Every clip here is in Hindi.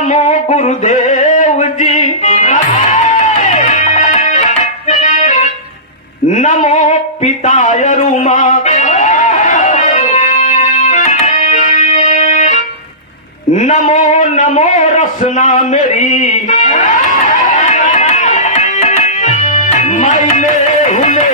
नमो गुरुदेव जी, नमो पिताय रुमा, नमो नमो रसना मेरी, मैले हुले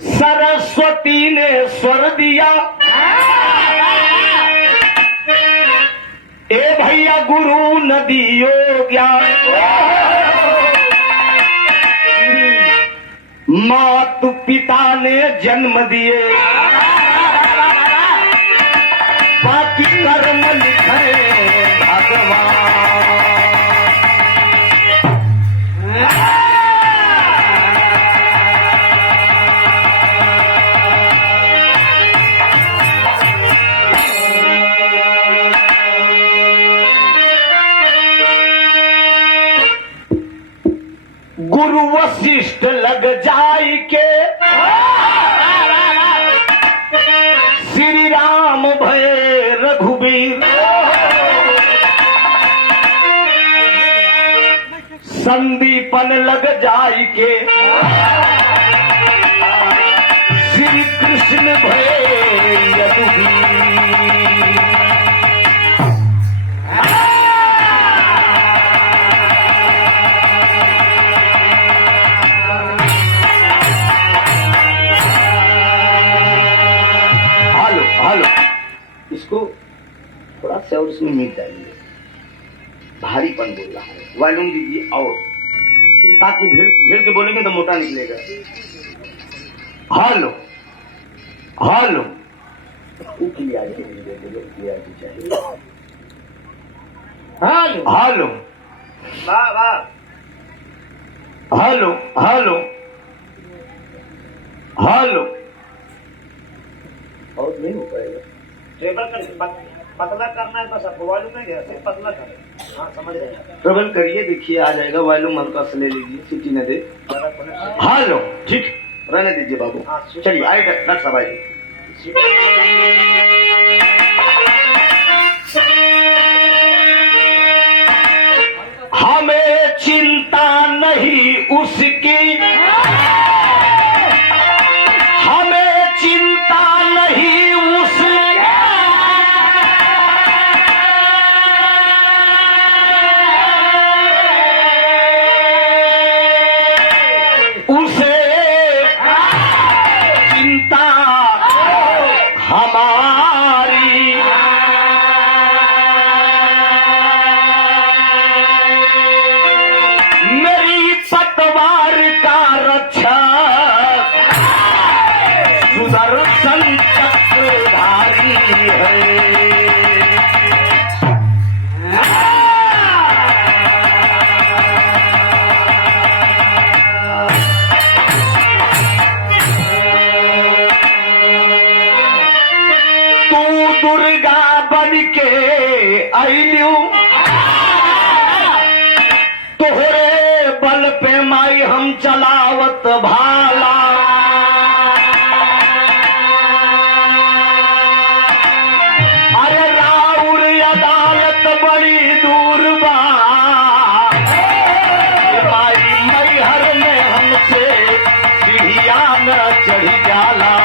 सरस्वती ने स्वर दिया, ए भैया गुरु न दियो ज्ञान, मातु पिता ने जन्म दिए, बाकी कर्म लिखे भगवान। गुरु वशिष्ठ लग जाय के, श्री राम भय रघुबीर, संदीपन लग जाय के, श्री कृष्ण भय यदुवीर। इसको थोड़ा सा और इसमें मिल जाएंगे, भारीपन बोल रहा है, वॉल्यूम दीजिए और, ताकि भीड़ के बोलेंगे तो मोटा निकलेगा। हेलो हेलो क्लियरिटी चाहिए। Hello hello hello hello hello, और नहीं हो पाएगा। ट्रेबल पतला करना है बस, आपको वॉल्यूम नहीं है, सिर्फ पतला करें। हाँ समझ रहे हैं, ट्रेबल करिए, देखिए आ जाएगा। वॉल्यूम हल्का से ले लीजिए, सीटी न दे। हेलो ठीक, रहने दीजिए बाबू। चलिए आए डॉक्टर साहब आइए। हमें चिंता नहीं उसकी, हमें चिंता नहीं उसकी, उसे चिंता हमारी। मेरी पतवार का रक्षक सुदर्शन चक्रधारी है। दुर्गा बन के आइलू, तोहरे बल पे माई हम चलावत भाला। अरे राउर अदालत बड़ी दूर बा, माई मैहर में हमसे सीढ़िया में चढ़ी जाला।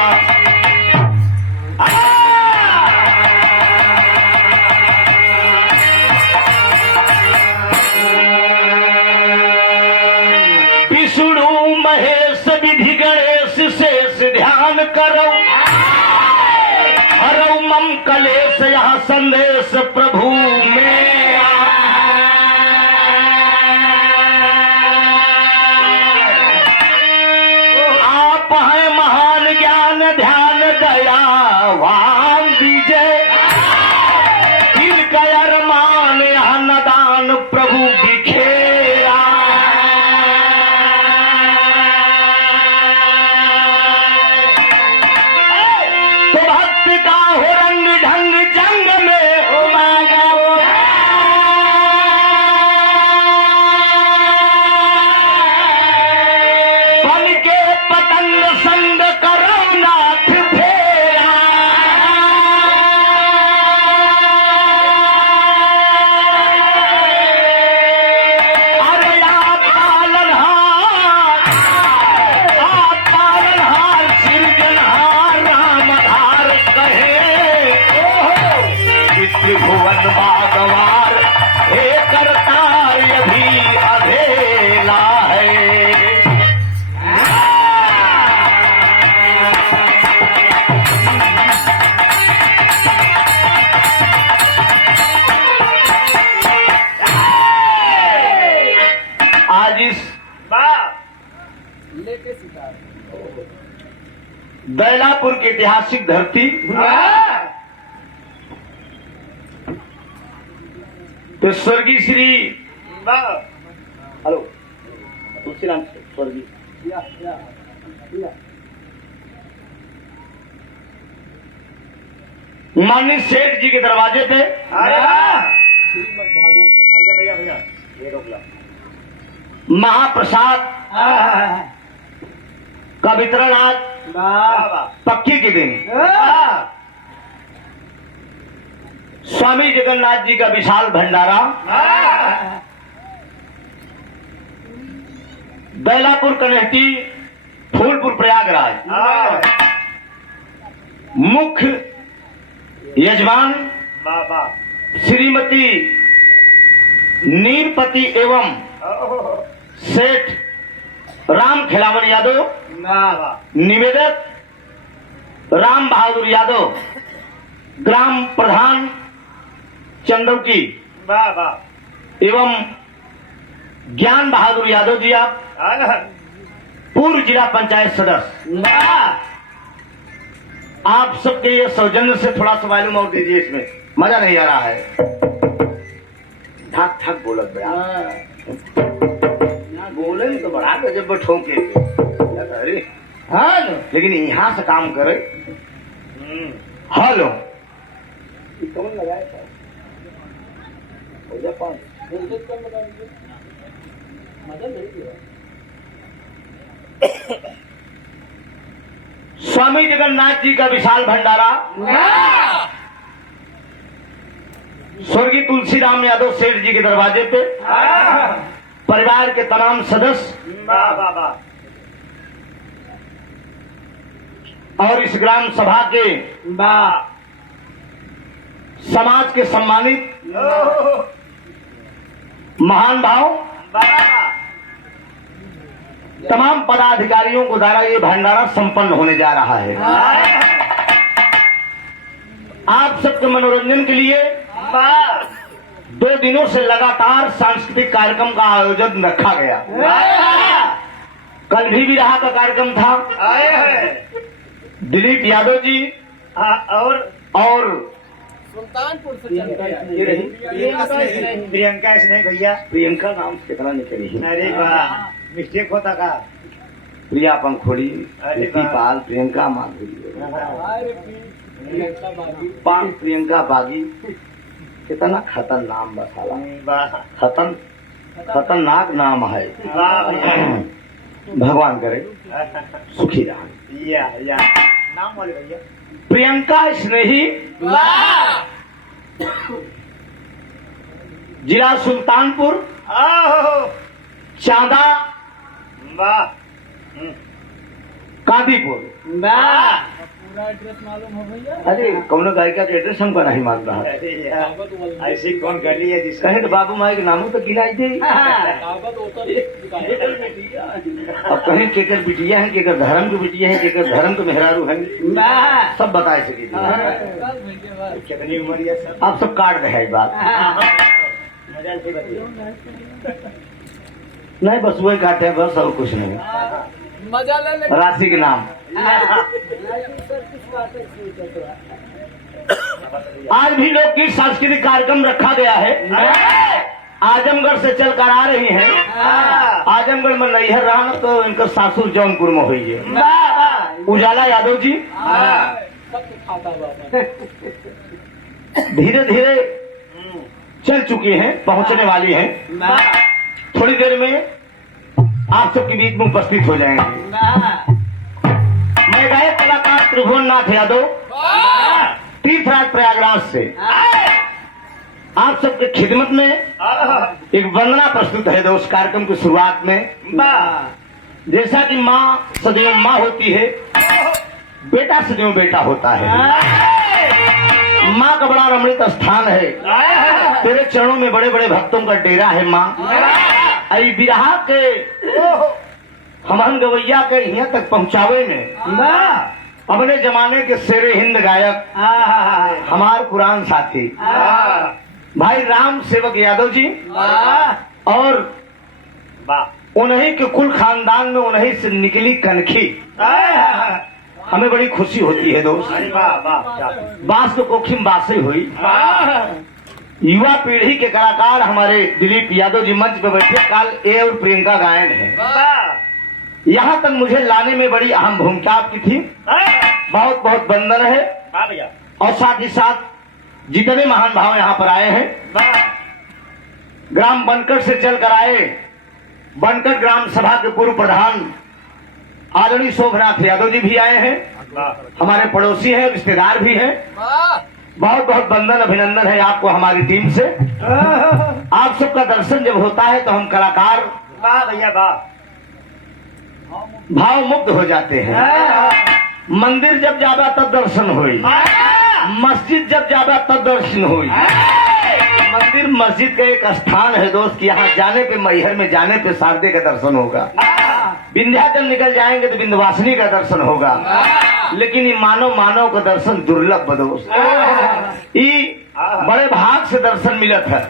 महेश विधि गणेश शेष ध्यान करो, हरौ मम कलेश यह संदेश प्रभु में। आप हैं महान ज्ञान ध्यान दयावान, दीजिए दिल का अरमान यह नदान प्रभु बिखेरा। तो लेके सितार दैलापुर की ऐतिहासिक धरती तो स्वर्गीय श्री हेलो तुलसीराम स्वर्गीय माननीय सेठ जी के दरवाजे पे श्रीमद् भागवत भैया ये रोक ला महाप्रसाद का वितरण आज पक्की के दिन स्वामी जगन्नाथ जी का विशाल भंडारा दैलापुर कनेहटी फूलपुर प्रयागराज मुख्य यजमान श्रीमती नीलपति एवं सेठ राम खिलावन यादव निवेदक राम बहादुर यादव ग्राम प्रधान चंदौकी एवं ज्ञान बहादुर यादव जी आप पूर्व जिला पंचायत सदस्य आप सबके ये सौजन्य से थोड़ा सा मालूम और दीजिए इसमें मजा नहीं आ रहा है ठक ठक बोलत बड़ा बोले तो बड़ा गजब ठोके अरे हेलो लेकिन यहाँ से काम करे हेलो कौन लगाया था स्वामी जगन्नाथ जी का विशाल भंडारा स्वर्गीय तुलसीराम यादव सेठ जी के दरवाजे पे परिवार के तमाम सदस्य और इस ग्राम सभा के समाज के सम्मानित महान भाव तमाम पदाधिकारियों को द्वारा ये भंडारा संपन्न होने जा रहा है। आप सबके मनोरंजन के लिए 2 दिनों से लगातार सांस्कृतिक कार्यक्रम का आयोजन रखा गया। कल भी विराह का कार्यक्रम था। दिलीप यादव जी और सुल्तानपुर से प्रियंका स्नेह भैया प्रियंका नाम कितना निकली अरे वाह मिस्टेक होता का प्रिया पंखोड़ी पाल प्रियंका माधुरी प्रियंका बागी कितना खतरनाक बसाला खतरनाक नाम है। भगवान करे सुखी रहा नाम वाले भैया प्रियंका स्नेही जिला सुल्तानपुर चांदा कादीपुर पूरा एड्रेस मालूम हो भैया। अरे कौन गायिका का एड्रेस हमको नहीं मालूम रहा ऐसी कौन गली है जिस कहीं तो बाबू माई के नामों तो गिलाई दे अब कहीं केकर बिटिया है केकर धर्म की बिटिया है केकर धर्म के मेहरारू है सब बताए सके कितनी उम्र है सब आप सब काट रहे हैं बात नहीं बस वही काटे हैं बस और कुछ नहीं मजा ले राशि के नाम आज भी लोकगीत सांस्कृतिक कार्यक्रम रखा गया है। आजमगढ़ से चल कर आ रही हैं। आजमगढ़ में नैहर रहा तो इनका सासुर जौनपुर में हुई है। उजाला यादव जी धीरे धीरे चल चुकी हैं पहुंचने वाली हैं। थोड़ी देर में आप सबके बीच में उपस्थित हो जाएंगे। मैं गायक कलाकार त्रिभुवन नाथ यादव तीर्थराज प्रयागराज से आप सबके खिदमत में एक वंदना प्रस्तुत है दोस्त कार्यक्रम की शुरुआत में। जैसा कि माँ सदैव माँ होती है बेटा सदैव बेटा होता है। माँ का बड़ा रमणीय स्थान है। तेरे चरणों में बड़े बड़े भक्तों का डेरा है माँ। आई बिरहा के हमन गवैया के यहाँ तक पहुँचावे में अपने जमाने के शेरे हिंद गायक हमारे पुरान साथी भाई राम सेवक यादव जी और उन्हीं के कुल खानदान में उन्हीं से निकली कनखी। हमें बड़ी खुशी होती है दोस्त। अरे वाह वाह क्या बास तो कोखिम बासे हुई। वाह युवा पीढ़ी के कलाकार हमारे दिलीप यादव जी मंच पे बैठे, काल ए और प्रियंका गायन है। वाह यहाँ तक मुझे लाने में बड़ी अहम भूमिका आपकी थी। बहुत बहुत वंदन है। वाह भैया और साथ ही साथ जितने महान भाव यहाँ पर आए हैं, वाह ग्राम बनकट से चल कर आए, बनकट ग्राम सभा के पूर्व प्रधान आदरणीय शोभनाथ यादव जी भी आए हैं। वाह हमारे पड़ोसी हैं, रिश्तेदार भी हैं। वाह बहुत बहुत वंदन अभिनंदन है आपको हमारी टीम से। आप सबका दर्शन जब होता है तो हम कलाकार वाह भैया वाह भाव मुक्त हो जाते हैं। मंदिर जब जाबा तब दर्शन हुई, मस्जिद जब जाबा तब दर्शन हुई। मंदिर मस्जिद का एक स्थान है दोस्त कि यहाँ जाने पे, मैहर में जाने पे शारदे का दर्शन होगा। विंध्याचल निकल जाएंगे तो विंध्यवासिनी का दर्शन होगा। लेकिन ये मानव का दर्शन दुर्लभ दोस्त। ये बड़े भाग से दर्शन मिलत है।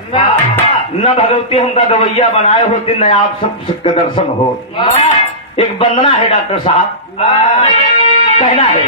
न भगवती हमका गवैया बनाए होते, न आप सबका दर्शन हो। एक वंदना है डॉक्टर साहब, कहना है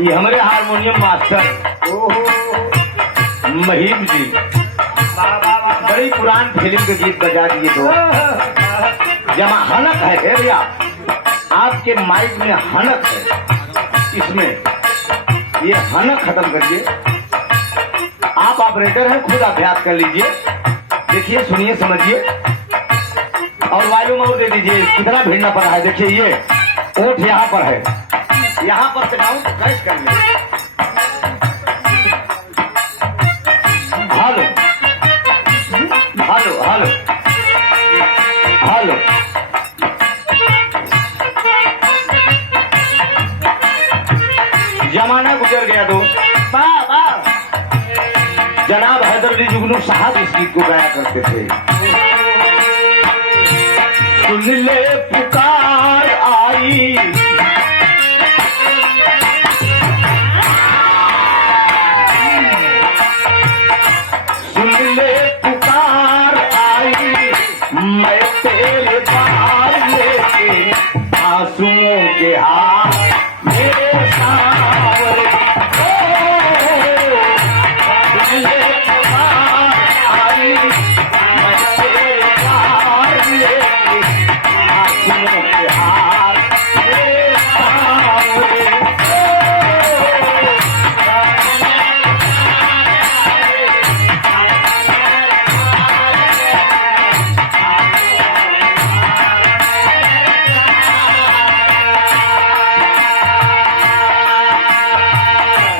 ये हमारे हारमोनियम मास्टर महीम जी बड़ी पुरान फिल्म के गीत बजा दिए दो। जमा हनक है भैया, आपके माइक में हनक है, इसमें ये हनक खत्म करिए। आप ऑपरेटर हैं, खुद अभ्यास कर लीजिए, देखिए सुनिए समझिए और वॉल्यूम और दे दीजिए। कितना भिड़ना पड़ा है देखिए, ये ओठ यहाँ पर है, यहाँ पर से डाउन कैच कर ले। हेलो हेलो हेलो हेलो जमाना गुजर गया दोस्त। जनाब हैदर अली जुगनू साहब इस गीत को गाया करते थे। सुन ले पुकार आई, मैं तेरे द्वार लेके आंसुओं के हाथ मेरे सावरे, मेरे द्वार आई, मैं तेरे द्वार लेके आंसुओं के हाथ मेरे सावरे।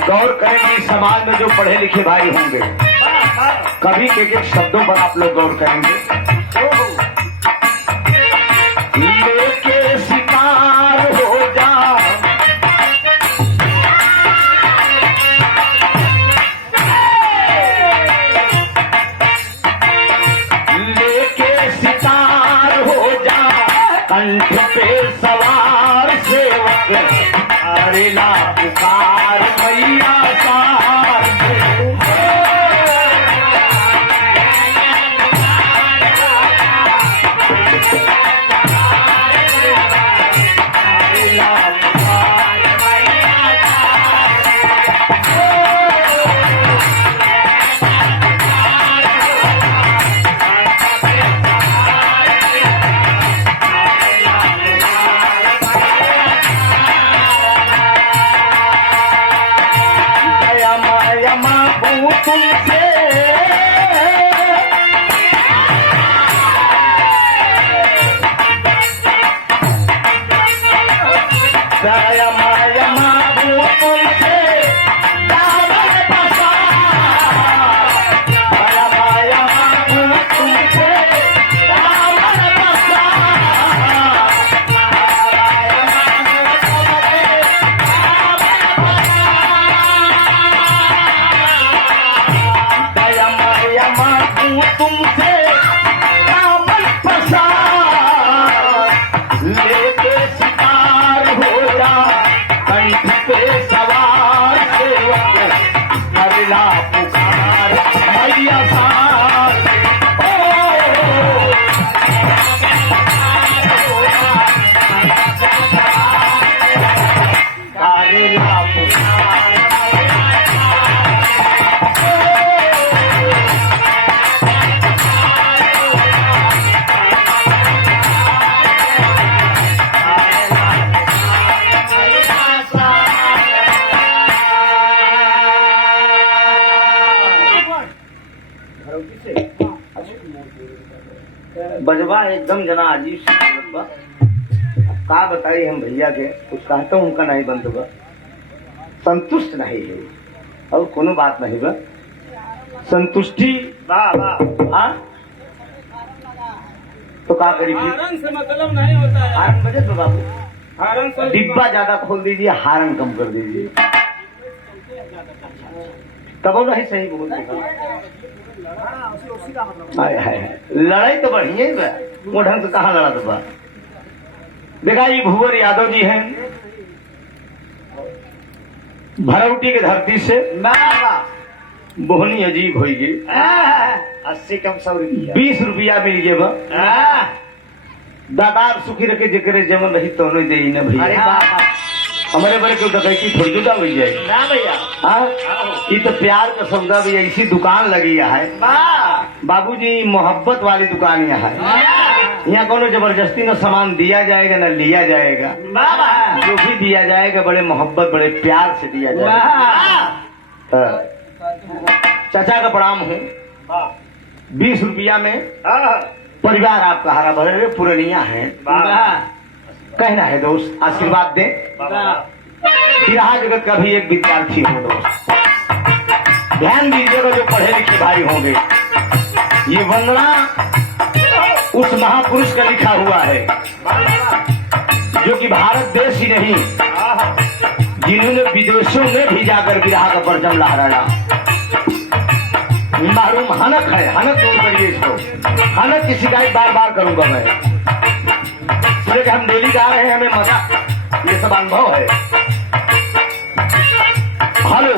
गौर करेंगे समाज में जो पढ़े लिखे भाई होंगे, कभी एक शब्दों पर आप लोग गौर करेंगे। लेके शिकार हो जा, लेके शिकार हो जा, कंठ पे सवार सेवक अरेला पुकार मैया सार तुमसे दामन पसार, लेके शिकार हो जा कंठ पे सवार, सेवक करला पुकार मैया सार। करला पुकार बजवा एकदम जना अजीब सी बोलत बा। का बताई हम भैया के कुछ कहता हूँ उनका नहीं बंद बा, संतुष्ट नहीं है और कोनो बात नहीं बा। संतुष्टि वाह वाह हाँ तो का करी फिर? हारन से मतलब नहीं होता है। हारन बजे तो बाबू हारन से डिब्बा ज्यादा खोल दीजिए, हारन कम कर दीजिए, तब नहीं सही बोल हाय हाय हाय। लड़ाई तो बढ़िया ही बा, वो ढंग से कहाँ लड़ा बा। देखा ये भूवर यादव जी हैं भरौटी के धरती से, बोहनी अजीब हो गई। 80 कम 100 रुपया 20 रुपया मिल गए बा। दादार सुखी रखे जकरे जमन रही तो दे न अरे भैया, वाह हमारे बड़े क्यों डकैती थोड़ी जुदा हो जाएगी। ना भैया हाँ ये तो प्यार का सौदा भी ऐसी दुकान लगी है वाह बाबूजी, मोहब्बत वाली दुकान यहाँ है। यहाँ कोनो जबरदस्ती न सामान दिया जाएगा न लिया जाएगा, वाह जो भी दिया जाएगा बड़े मोहब्बत बड़े प्यार से दिया जाएगा। चाचा का प्रणाम हूँ। 20 रुपया में परिवार आपका हरा भरे पूर्णिया है, कहना है दोस्त आशीर्वाद दे। विराह जगत का भी एक विद्यार्थी हूँ दोस्त, ध्यान दीजिएगा जो पढ़े लिखे भाई होंगे। ये वंदना उस महापुरुष का लिखा हुआ है जो कि भारत देश ही नहीं जिन्होंने विदेशों में भी जाकर विराह का परचम लहराया। मालूम हनक है, हनक दूर करिए इसको, हनक की शिकायत बार बार करूंगा मैं, इसलिए कि हम डेली गा रहे हैं, हमें मजा ये सब अनुभव है। हेलो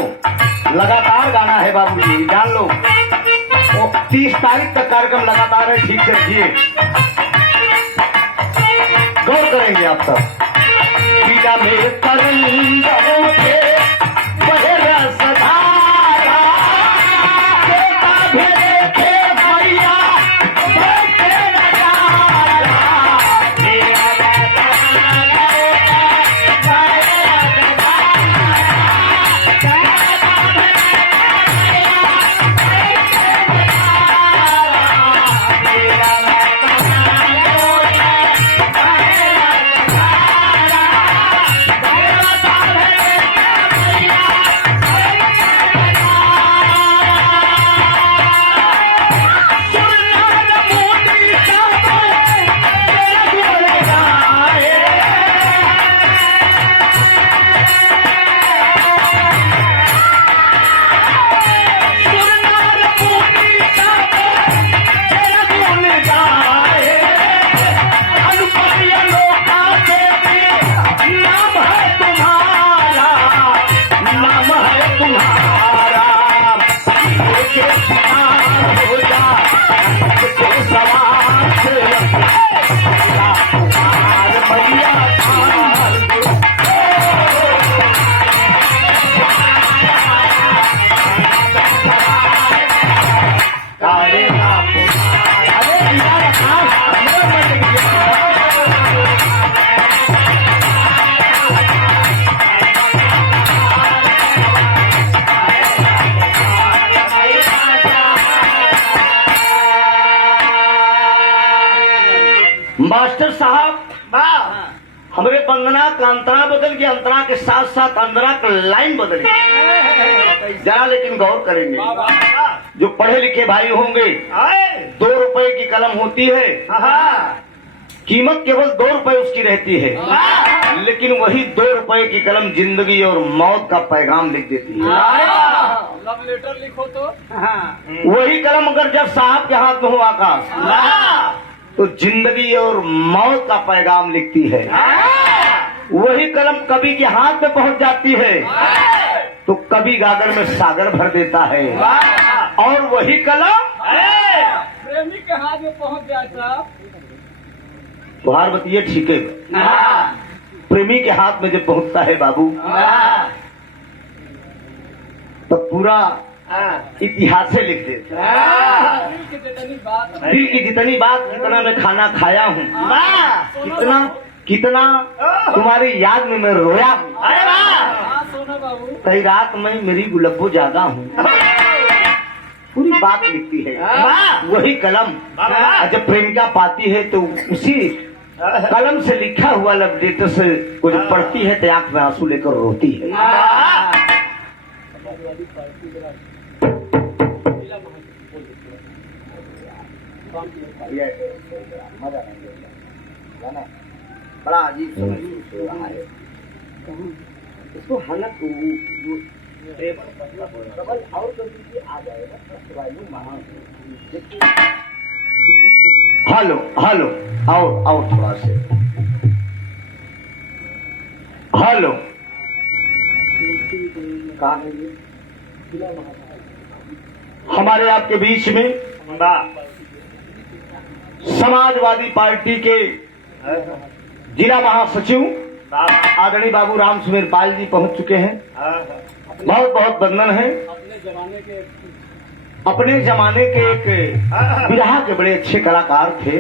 लगातार गाना है बाबूजी, जान लो। 30 तारीख तक कार्यक्रम लगातार है, ठीक से रखिए, गौर करेंगे आप सब। पीला में तरंगों के बहे रसधारा, देखा भेजे थे मैया बैठे नजारा, मास्टर साहब हमारे वंदना का अंतरा बदल गया, अंतरा के साथ साथ अंतरा का लाइन बदल गई जरा, लेकिन गौर करेंगे। जो पढ़े लिखे भाई होंगे 2 रुपए की कलम होती है, कीमत केवल 2 रुपए उसकी रहती है, लेकिन वही 2 रुपए की कलम जिंदगी और मौत का पैगाम लिख देती है। लव लेटर लिखो तो वही कलम अगर जब साहब के हाथ में हो आकाश तो जिंदगी और मौत का पैगाम लिखती है। वही कलम कवि के हाथ में पहुंच जाती है तो कवि गागर में सागर भर देता है। और वही कलम प्रेमी के हाथ में पहुंच जाता। तुहार बतिए ठीक है। प्रेमी के हाथ में जब पहुंचता है बाबू तो पूरा इतिहास से लिख देता। दिल की जितनी बात जितना मैं खाना खाया हूँ, कितना कितना तुम्हारी याद में मैं रोया हूँ। सोना बाबू कई रात में मेरी गुलब्बो जागा हूँ। पूरी बात लिखती है वही कलम। जब प्रेमिका पाती है तो उसी कलम से लिखा हुआ लव लेटर से कुछ पढ़ती है तो आंख में आंसू लेकर रोती है। बड़ा अजीब समझ हो रहा है इसको। हालत डबल और कर दीजिए आ जाएगा। हेलो हेलो आओ थोड़ा से। हेलो कहाँ है ये? हमारे आपके बीच में समाजवादी पार्टी के जिला महासचिव आदरणीय बाबू राम सुमेर पाल जी पहुंच चुके हैं। बहुत बहुत वंदन है। अपने जमाने के एक बिरहा के बड़े अच्छे कलाकार थे।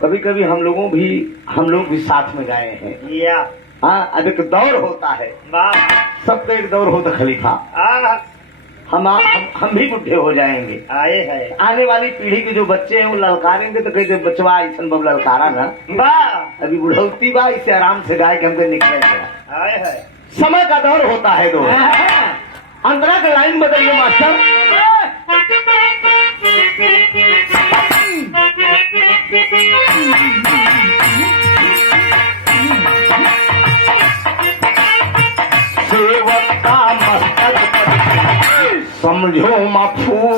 कभी कभी हम लोग भी साथ में गाए हैं। हाँ, अब एक दौर होता है, सबका एक दौर होता खलीफा। हम भी बुढ़े हो जाएंगे। आए है आने वाली पीढ़ी के जो बच्चे हैं वो ललकारेंगे तो कहते बचवा ऐसा बब ललकारा ना। अभी बुढ़ौती बा, इसे आराम से गाय के हमको निकले गया। आए है समय का दौर होता है दो। अंतरा का लाइन बदलिए मास्टर। सेवक का मस्तक समझो मफूल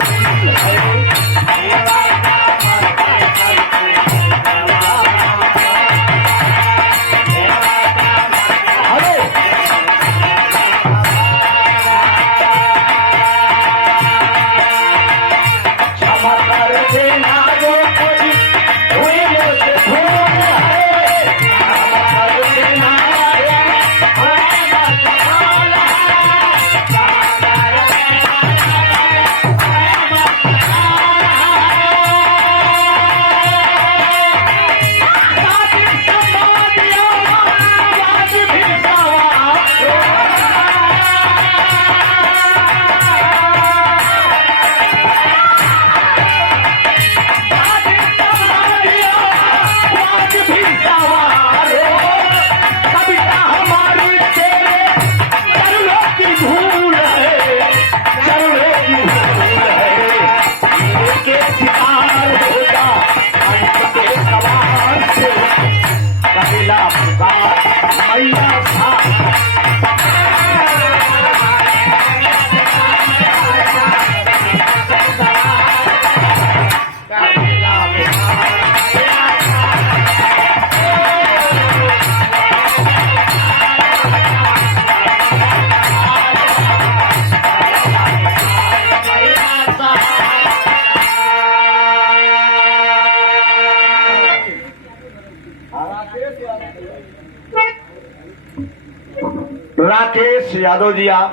राकेश यादव जी, आप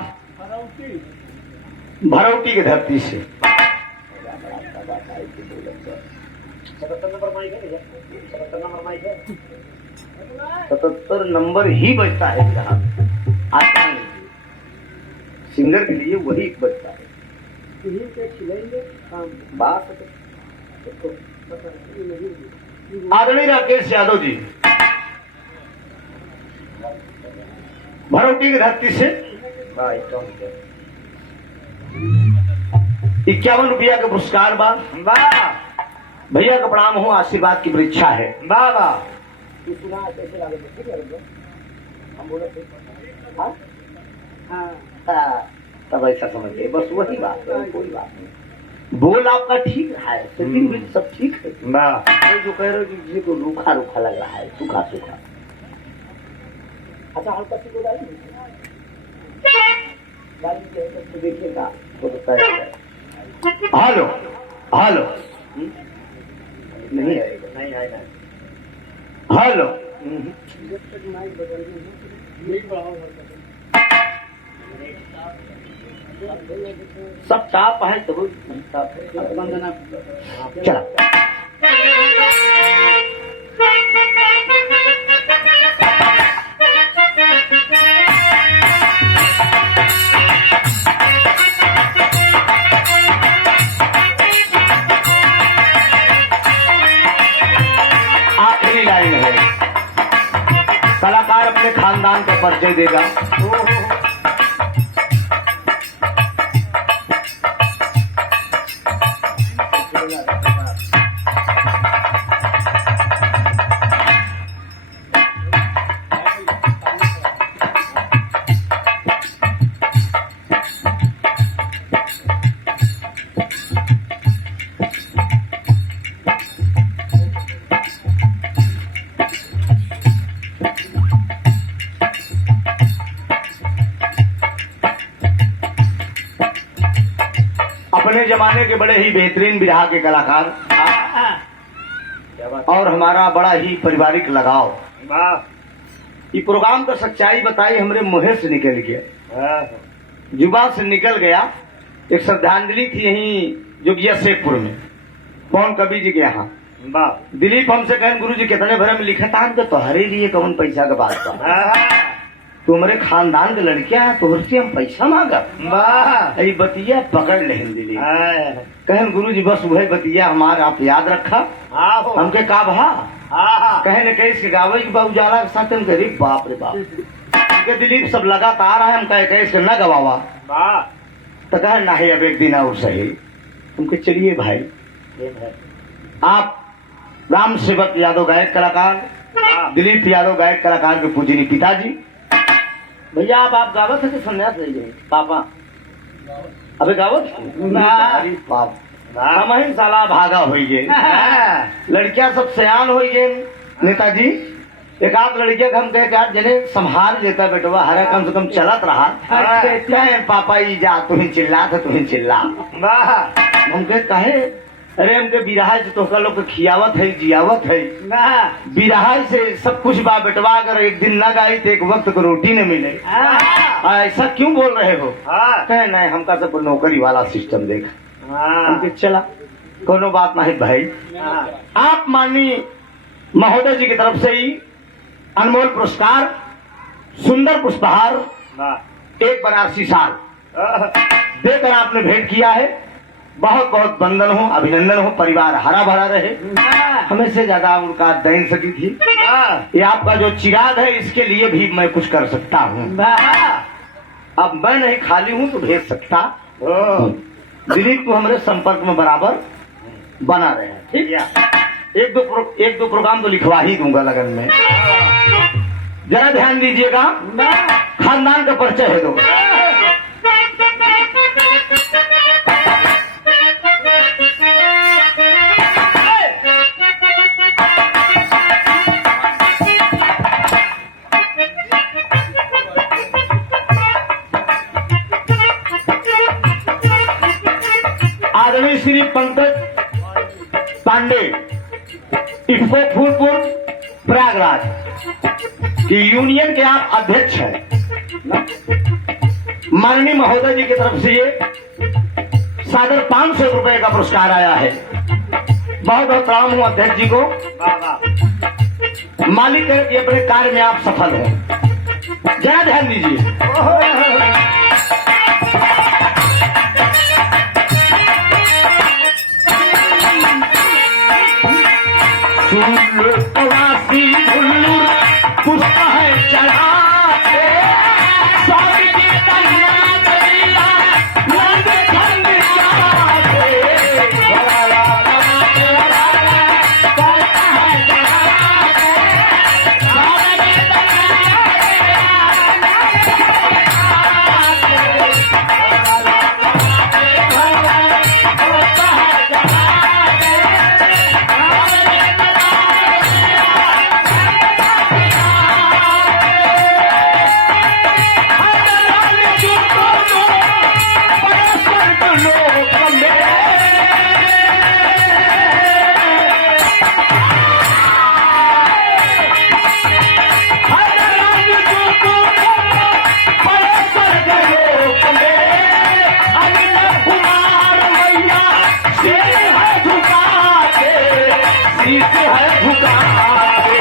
भरौटी की धरती से 77 नंबर ही बजता है जहाँ आता है सिंगर के लिए वही बजता है। बात आदरणीय राकेश यादव जी भरौटी की धरती से 51 रुपया का पुरस्कार बा। भैया का प्रणाम हो, आशीर्वाद की परीक्षा है। बाबा सुना कैसे लगे? हम बोले थे हाँ? तब ऐसा समझिए, बस वही बात है, कोई बात नहीं। बोल आपका ठीक रहा है, सेटिंग भी सब ठीक है। वाह तो जो कह रहे हो कि किसी को रूखा रूखा लग रहा है, सूखा सूखा। अच्छा हल्का सी डाली तो देखिएगा तो हेलो हेलो नहीं आएगा, नहीं आएगा। हेलो सब साफ है तो चला। आखिरी लाइन है, कलाकार अपने खानदान का परिचय देगा। अपने जमाने के बड़े ही बेहतरीन बिरहा के कलाकार और हमारा बड़ा ही पारिवारिक लगाव। वाह ये प्रोग्राम का सच्चाई बताई हमरे मुँह से निकल गया, जुबान से निकल गया। एक श्रद्धांजलि थी यहीं जोगिया शेखपुर में, कौन कवि जी के यहाँ। वाह दिलीप हमसे कहें गुरु जी कितने भरे में लिखा था हमको तोहरे लिए कौन पैसा का बात था, तुम्हारे खानदान के लड़कियां हैं तोहर से हम पैसा मांगा। वाह यही बतिया पकड़ लेन दिली, हाँ कहन गुरु जी बस वही बतिया हमारे आप याद रखा। हो हमके का भा हाँ कहने कैसे गावे की बाबू जाला के साथ हम कह बाप रे बाप के दिलीप सब लगातार है, हम कहे कैसे न गवावा वाह तो कहे ना है अब एक दिन और सही। हमके चलिए भाई आप राम सेवक यादव गायक कलाकार, दिलीप यादव गायक कलाकार के पूजनी पिताजी। भैया आप गावत है कि संन्यास ले गए पापा? अबे गावत अरे बाप हम ही साला भागा हो गए, लड़कियां सब सयान हो गए। नेताजी एक आध लड़किया हम कहे यार जने संभाल लेता बेटवा हरा कम से कम चलत रहा। कहे पापा ई जा तुम्हें चिल्ला था तुम्हें चिल्ला। हम कहे अरे हमके बिरहा से तो लोग खियावत है जियावत है, बिरहा से सब कुछ बा बेटवा, अगर एक दिन न गाई तो एक वक्त को रोटी न मिले। ऐसा क्यों बोल रहे हो? कहे नहीं हमका सब नौकरी वाला सिस्टम देख। हमके चला कोनो बात नहीं भाई, आप माननीय महोदय जी की तरफ से ही अनमोल पुरस्कार सुंदर पुष्पहार एक बनारसी साल देकर आपने भेंट किया है। बहुत बहुत वंदन हो, अभिनंदन हो, परिवार हरा भरा रहे। हमें से ज्यादा उनका दैन सकी थी। ये आपका जो चिराग है इसके लिए भी मैं कुछ कर सकता हूँ। अब मैं नहीं खाली हूँ तो भेज सकता। दिलीप को हमारे संपर्क में बराबर बना रहे हैं, ठीक है। एक दो प्रोग्राम तो लिखवा ही दूंगा लगन में, जरा ध्यान दीजिएगा। खानदान का परिचय है दो। आदरणीय श्री पंकज पांडे इफ्को फूलपुर प्रयागराज की यूनियन के आप अध्यक्ष हैं। माननीय महोदय जी की तरफ से ये सादर 500 रुपए का पुरस्कार आया है। बहुत बहुत प्रणाम हूँ अध्यक्ष जी को। मालिक है कि अपने कार्य में आप सफल हो। जरा ध्यान दीजिए। प्रवासी उल्लू पुष्प है चढ़ाते स्वामी की कन्या दरिया नंद खंड जाते शीश है झुकाए,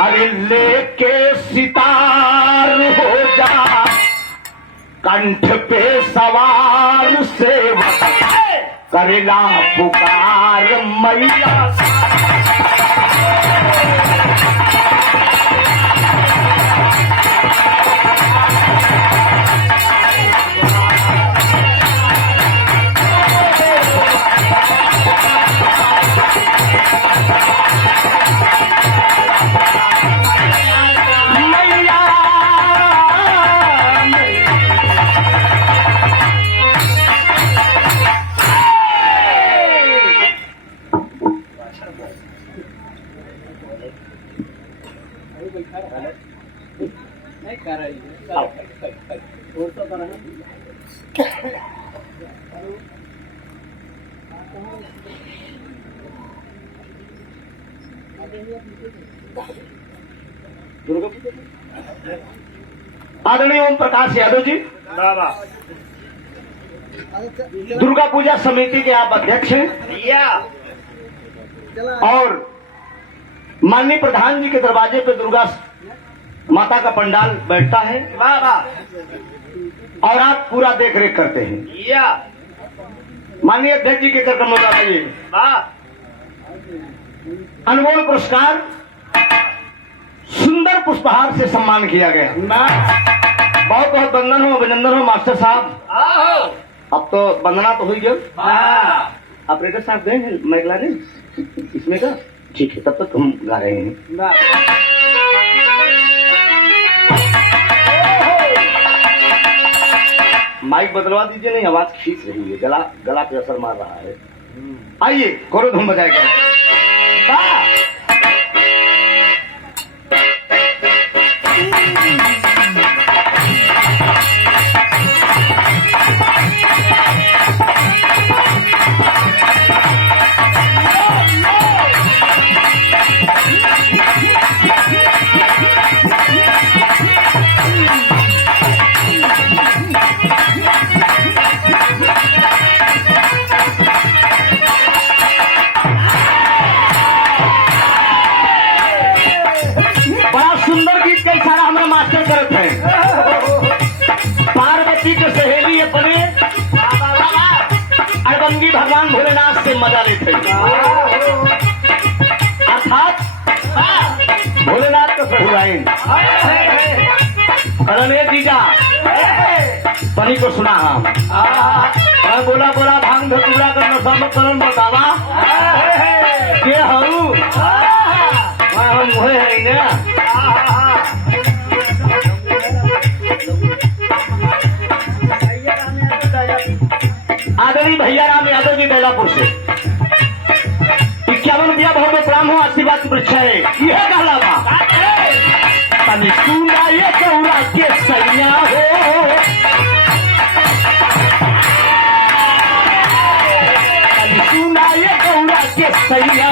अरे लेके सितार हो जा, कंठ पे सवार सेवक करेला पुकार मैया। नहीं कर रही है। और तो कर रहा आदरणीय ओम प्रकाश यादव जी, बाबा दुर्गा पूजा समिति के आप अध्यक्ष हैं या और माननीय प्रधान जी के दरवाजे पे दुर्गा माता का पंडाल बैठता है बाबा और आप पूरा देख रेख करते हैं। या माननीय अध्यक्ष जी के कार्यक्रम में बताइए, बा अनमोल पुरस्कार सुंदर पुष्पहार से सम्मान किया गया। बहुत बहुत वंदन हो, अभिनंदन हो मास्टर साहब। आओ अब तो वंदना तो हुई गया। हाँ ऑपरेटर साहब गए हैं माइक लाने इसमें का, ठीक है, तब तक हम गा रहे हैं। माइक बदलवा दीजिए, नहीं आवाज खींच रही है, गला गला पे असर मार रहा है। आइए करो धुन बजाएगा। पार्वती के सहेली अपने अड़बंगी भगवान भोलेनाथ से मजा लेते अर्थात भोलेनाथ का सहुराइन अरे जीजा बनी को सुना हम मैं बोला बोला भांग धतूरा कर नशा मत करन बतावा के हरू हम हुए हैं ना। आदरणीय भैया राम यादव जी बेलापुर से 51 रुपया बहुत में प्रणाम हो, आशीर्वाद की परीक्षा है। यह कहला बा तनी सुना ये कौरा के सैया हो, तनी सुना ये कौरा के सैया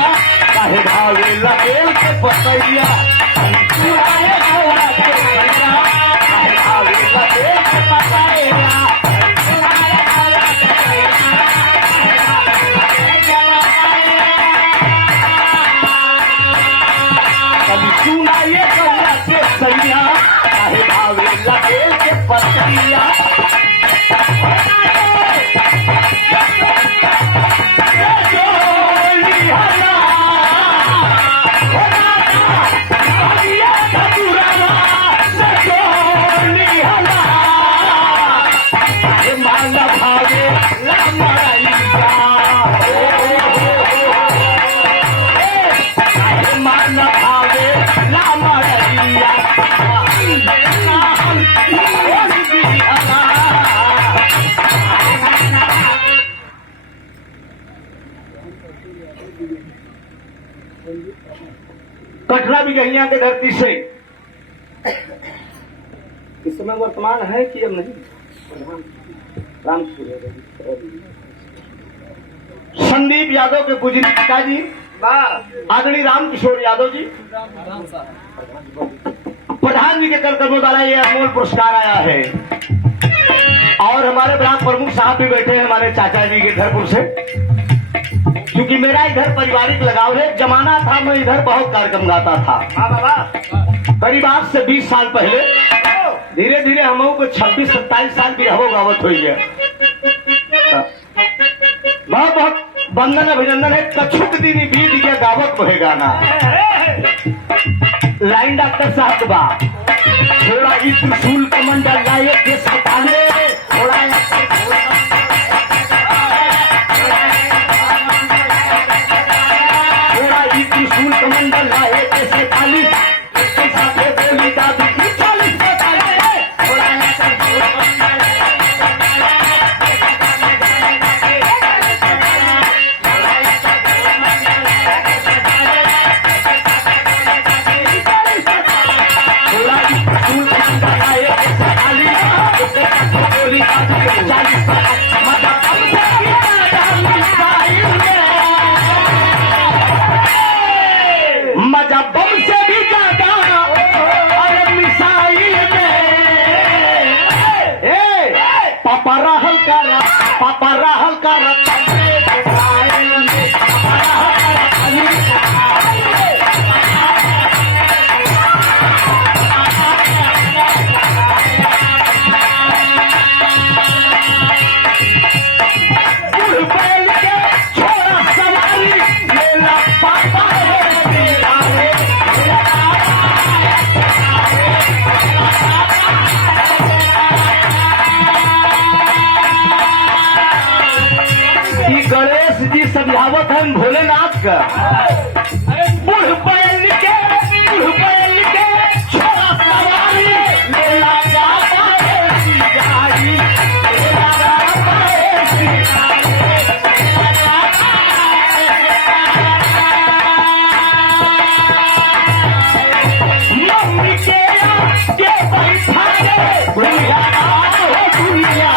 काहे भावे लगेल के पतैया, तनी सुना ये कौरा के सैया काहे भावे लगेल के पतैया। सुना ये कौरा के सैया काहे भावे लगेल के पतैया। कटरा भी गैया के धरती से इस समय वर्तमान है कि अब नहीं, राम संदीप यादव के पूजनीय पिताजी आदरणीय राम किशोर यादव जी प्रधान जी के कार्यक्रमों द्वारा ये अनमोल पुरस्कार आया है। और हमारे ब्लॉक प्रमुख साहब भी बैठे हैं हमारे चाचा जी के घरपुर से, क्योंकि मेरा इधर पारिवारिक लगाव है। जमाना था मैं इधर बहुत कार्यक्रम गाता था। हाँ बाबा। करीब आज से 20 साल पहले धीरे धीरे हम को 26-27 साल भी रहो गावत हो गया। बहुत बहुत वंदन अभिनंदन है। कछुक दिन बीत गया गावत में गाना। लाइन डॉक्टर साहब के बाद थोड़ा ही त्रिशूल कमंडल लाए के सताने थोड़ा ही त्रिशूल कमंडल लाए के 47 इसके साथ बोली दादी 40 मजा बम से भी ज्यादा और मिसाइल में पापा राहल का छोड़ा सवारी मेरा पापा गणेश जी समझावत है भोलेनाथ का। बुढ़ बैल के छोड़ा सवारी मेरा पापा ऐसी गाड़ी मेरा पापा ऐसी मम्मी के बैठा रे दुनिया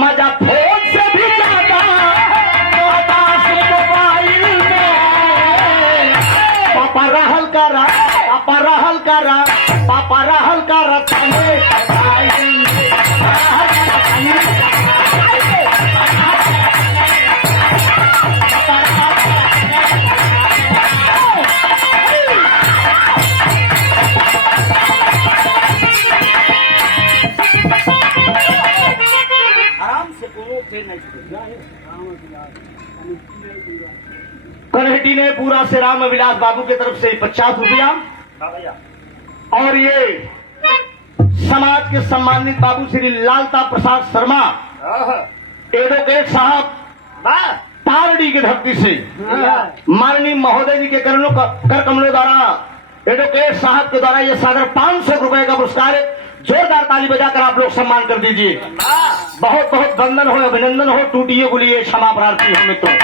मजा फोन से भी ज्यादा मोबाइल में पापा रहल का कन्हटी ने पूरा से राम विलास बाबू की तरफ से 50 रुपया और ये समाज के सम्मानित बाबू श्री लालता प्रसाद शर्मा एडवोकेट साहब तारडी की धरती से माननीय महोदय जी के कर कमलों द्वारा एडवोकेट साहब के द्वारा ये सादर 500 रुपए का पुरस्कार है। जोरदार ताली बजाकर आप लोग सम्मान कर दीजिए। बहुत बहुत वंदन हो, अभिनंदन हो, टूटिए बोलिए क्षमा प्रार्थी हो मित्रों।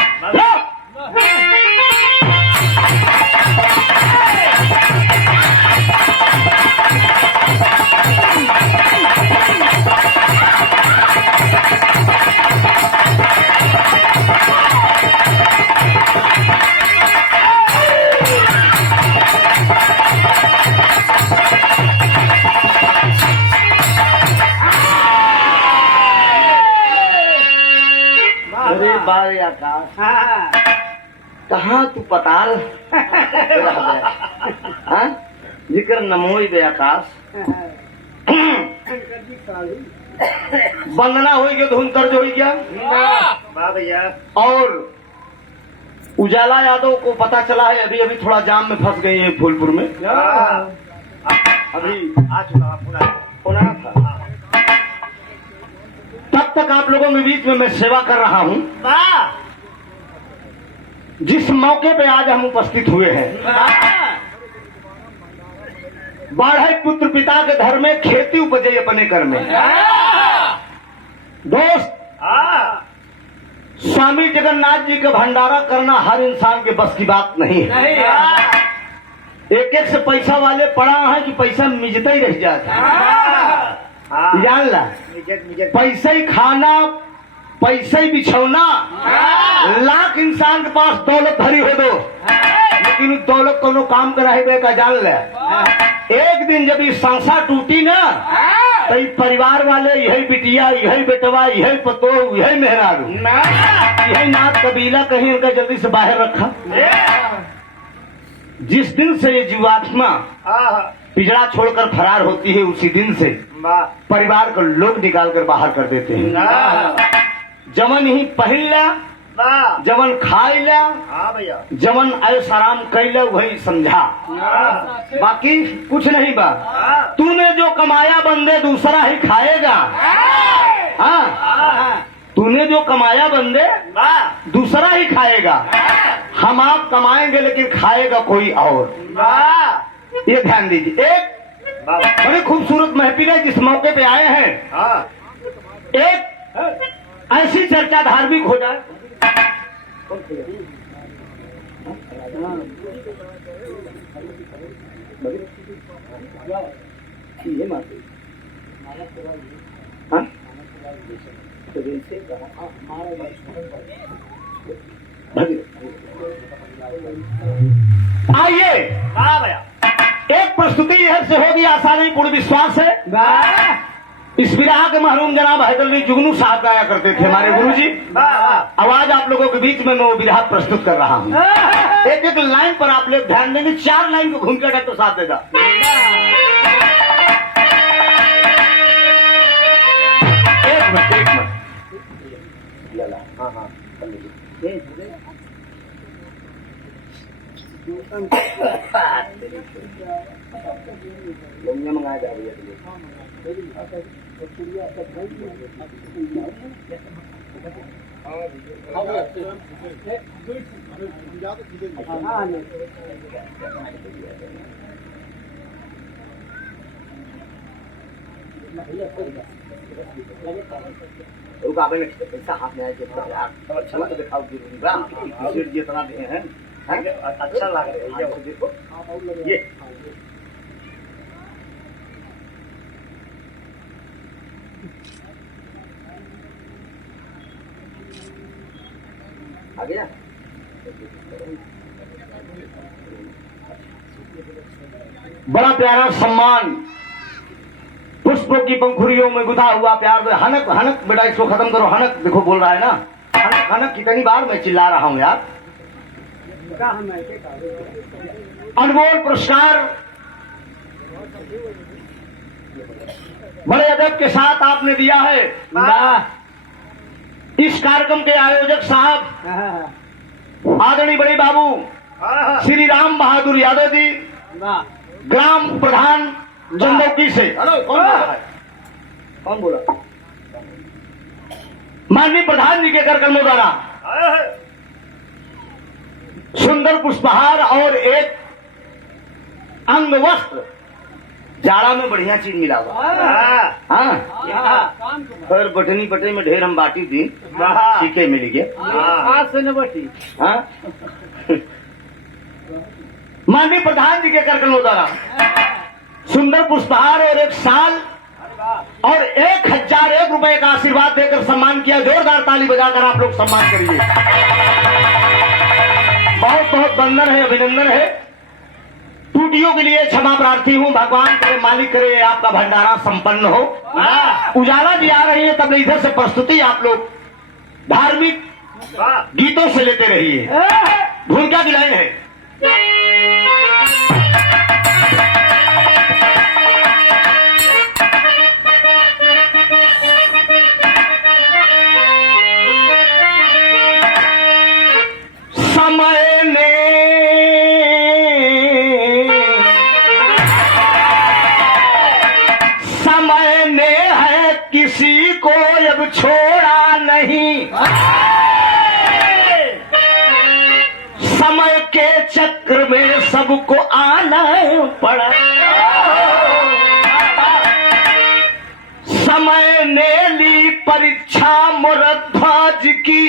अरे बारे आकाश कहाँ तू पताल जिक्र नमोई बे आकाश वंदना हो गया धुन तर्ज हो गया भैया। और उजाला यादव को पता चला है अभी अभी थोड़ा जाम में फंस गई है फूलपुर में। अभी आ चुका पुनः था। तब तक आप लोगों के बीच में मैं सेवा कर रहा हूँ। जिस मौके पे आज हम उपस्थित हुए हैं बढ़े पुत्र पिता के घर में, खेती उपजे अपने घर में। दोस्त, हाँ स्वामी जगन्नाथ जी का भंडारा करना हर इंसान के बस की बात नहीं है। नहीं एक एक से पैसा वाले पड़ा है कि पैसा मिजता ही रह जाता है। हाँ जान ला, पैसा ही खाना, पैसा ही बिछौना। लाख इंसान के पास दौलत भरी हो दो, लेकिन दौलत कोनो काम करा है का जान ले। एक दिन जब ये संसा टूटी ना, तो ये परिवार वाले यही बिटिया, यही बेटवा, यही पतो, यही मेहरारू, यही नाथ कबीला कहीं इनका जल्दी से बाहर रखा। जिस दिन से ये जीवात्मा पिजड़ा छोड़कर फरार होती है, उसी दिन से परिवार को लोग निकाल कर बाहर कर देते हैं। जमन ही पहला, जमन खाइला, हाँ भैया, जमन ऐश आराम कैला वही समझा, बाकी कुछ नहीं बा। तूने जो कमाया बंदे दूसरा ही खाएगा। हाँ, तूने जो कमाया बंदे दूसरा ही खाएगा। हम आप कमाएंगे लेकिन खाएगा कोई और। ये ध्यान दीजिए। एक बड़ी खूबसूरत महफिल है जिस मौके पे आए हैं। एक ऐसी चर्चा धार्मिक हो जाए, आइए एक प्रस्तुति यह से होगी, आशा नहीं पूर्ण विश्वास है। इस विरहा के महरूम जनाब हैदरअली जुगनू साहब गाया करते थे हमारे गुरुजी। आवाज आप लोगों के बीच में मैं वो विरहा प्रस्तुत कर रहा हूँ। एक एक लाइन पर आप लोग ध्यान देंगे, 4 लाइन को घूम के डॉक्टर साहब देगा। एक मिनट मंगाया जा रही है। पैसा हाथ में आया, अच्छा लगा दिखाओ जितना दे हैं, अच्छा लग रहा है। देखो ये आ गया। बड़ा प्यारा सम्मान, पुष्पों की पंखुड़ियों में गुथा हुआ प्यार। हनक हनक बेटा, इसको खत्म करो। हनक देखो बोल रहा है ना, हनक हनक कितनी बार मैं चिल्ला रहा हूं यार। अनमोल पुरस्कार बड़े अदब के साथ आपने दिया है। इस कार्यक्रम के आयोजक साहब आदरणीय बड़े बाबू श्री राम बहादुर यादव जी, ग्राम प्रधान चंदौकी से। कौन बोला? माननीय प्रधान जी के कार्यक्रमों द्वारा सुंदर पुष्पहार और एक अंग वस्त्र, जाड़ा में बढ़िया चीज मिला हुआ। हाँ, पर बटनी बटे में ढेर हम बाटी थी, सीखे मिल गया। आज से न बटी। हाँ, माननीय प्रधान जी के कार्यक्रमों द्वारा सुंदर पुष्पहार और एक साल और 1001 रुपए का आशीर्वाद देकर सम्मान किया। जोरदार ताली बजाकर आप लोग सम्मान करिए। बहुत बहुत वंदन है, अभिनंदन है। त्रुटियों के लिए क्षमा प्रार्थी हूँ। भगवान करे, मालिक करे आपका भंडारा संपन्न हो। उजाला जी आ रही है, तब इधर से प्रस्तुति आप लोग धार्मिक गीतों से लेते रहिए। धुन क्या की लाइन है? समय ने है किसी को अब छोड़ा नहीं। समय के चक्र घर में सबको आना पड़ा। समय ने ली परीक्षा मुरध्वज की,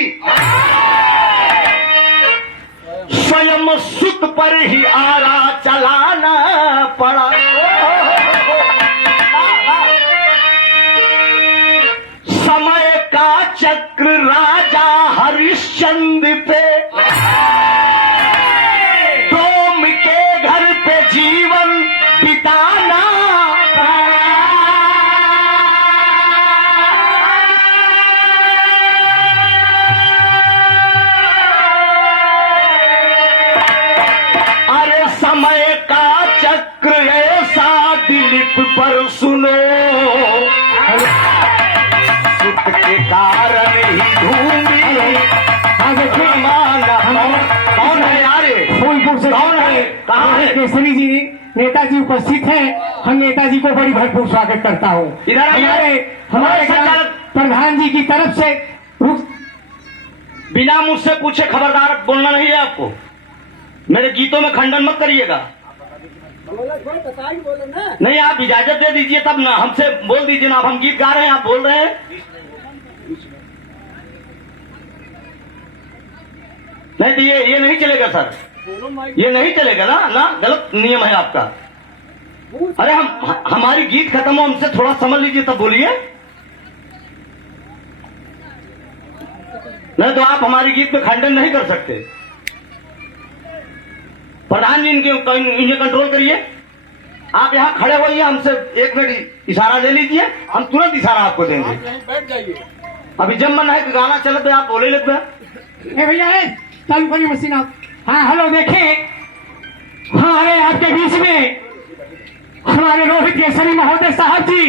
स्वयं सुत पर ही आरा चलाना पड़ा। समय का चक्र राजा हरिश्चंद्र पे, डोम के घर पे जीवन बिताना पड़ा। अरे समय का चक्र ऐसा दिलीप पर सुनो, सुख के कारण ही ढूंढी। कौन है यार? फूलपुर से कौन है? कहाँ है? केसरी जी नेताजी उपस्थित हैं। हम नेताजी को बड़ी भरपूर स्वागत करता हूँ। इधर आइए। हमारे ग्राम प्रधान जी की तरफ से बिना मुझसे पूछे खबरदार बोलना नहीं है आपको। मेरे गीतों में खंडन मत करिएगा। नहीं, आप इजाजत दे दीजिए तब ना, हमसे बोल दीजिए ना। अब हम गीत गा रहे हैं, आप बोल रहे हैं। नहीं तो ये नहीं चलेगा सर, ये नहीं चलेगा ना। ना, गलत नियम है आपका। अरे हमारी गीत खत्म हो, हमसे थोड़ा समझ लीजिए तब बोलिए। नहीं तो आप हमारी गीत में खंडन नहीं कर सकते। प्रधान जी इन्हें कंट्रोल करिए। आप यहाँ खड़े होइए, हमसे 1 मिनट इशारा ले लीजिए, हम तुरंत इशारा आपको देंगे। बैठ जाइए। अभी जब मन है कि गाना चले तो आप बोले लगता ए भैया चालू करिए मशीन आप। हाँ हेलो, देखें हमारे आपके बीच में हमारे रोहित केसरी महोदय साहब जी